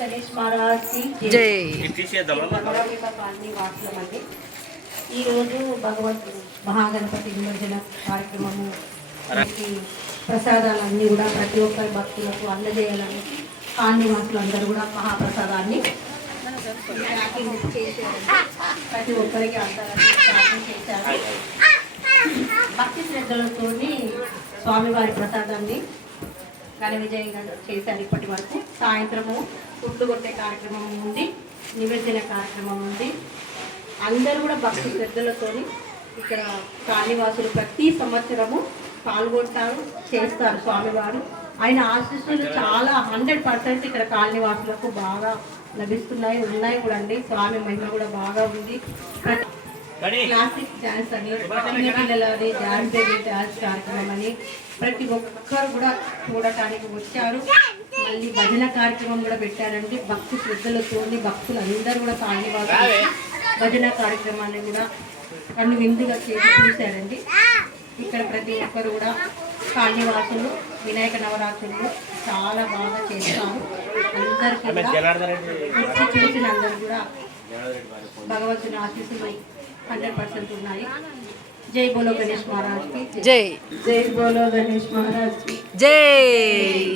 గణేష్ మహారాజ్ జై. వాసులమండి ఈరోజు భగవంతుడు మహాగణపతి నిమజ్జన కార్యక్రమము ప్రసాదాలన్నీ కూడా ప్రతి ఒక్కరి భక్తులకు అందజేయాలని కాలనీ వాసులు అందరూ కూడా మహాప్రసాదాన్ని. ప్రతి ఒక్కరికి అందాలని ప్యాకింగ్ చేశారు. భక్తి శ్రద్ధలతో స్వామివారి ప్రసాదాన్ని ఘన విజయంగా చేశారు ఇప్పటి వరకు. సాయంత్రము పుట్టు కొట్టే కార్యక్రమం ఉంది నిమజ్జన కార్యక్రమం ఉంది. అందరూ కూడా భక్తి శ్రద్ధలతో ఇక్కడ కాళీవాసులు ప్రతి సంవత్సరము పాల్గొంటారు చేస్తారు స్వామివారు. ఆయన ఆశీస్సులు చాలా హండ్రెడ్ పర్సెంట్ ఇక్కడ కాలనీవాసులకు బాగా లభిస్తున్నాయి ఉన్నాయి కూడా అండి. స్వామి మహిమ కూడా బాగా ఉంది. క్లాసిక్ డాన్స్ అని డాన్స్ బేబీ డాన్స్ కార్యక్రమం అని ప్రతి ఒక్కరు కూడా చూడటానికి వచ్చారు. మళ్ళీ భజన కార్యక్రమం కూడా పెట్టారండి భక్తి శ్రద్ధలతో భక్తులు అందరూ కూడా కాళీవాసులు భజన కార్యక్రమాన్ని కూడా కన్ను విందుగా చేసి చూశారండి. ఇక్కడ ప్రతి ఒక్కరు కూడా కాళీవాసులు వినాయక నవరాత్రులు చాలా బాగా చేస్తారు. అందరికీ వచ్చి చూసిన అందరూ కూడా భగవంతుని ఆశీస్సులు హండ్రెడ్ పర్సెంట్ ఉన్నాయి. జై బోలో గణేష్ మహారాజ్ జై. జై బోలో గణేష్ మహారాజ్ జై.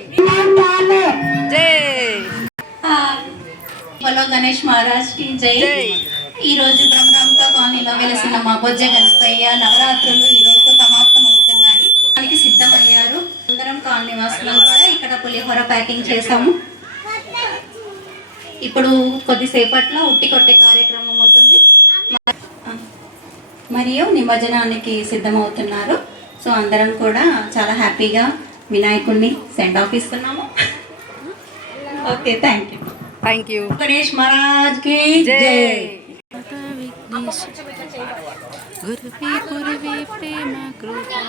గణేష్ మహారాజ్కి జై. ఈ రోజు బ్రహ్మరాంక కాలనీలో వెలిసిన మా బొజ్జ గణపయ్య నవరాత్రులు ఈ రోజు సమాప్తం అవుతున్నాయి దానికి సిద్ధమయ్యారు. అందరం కాలనీ వాసులం కూడా ఇక్కడ పులిహోర ప్యాకింగ్ చేసాము ఇప్పుడు కొద్దిసేపట్లో ఉట్టి కొట్టే కార్యక్రమం ఉంటుంది. మరియు నిమజ్జనానికి సిద్ధమవుతున్నారు. సో అందరం కూడా చాలా హ్యాపీగా వినాయకుడిని సెండ్ ఆఫ్ ఇస్తున్నాము. Okay thank you thank you Ganesh महाराज की जय। गुरुवे गुरुवे प्रेम कृपा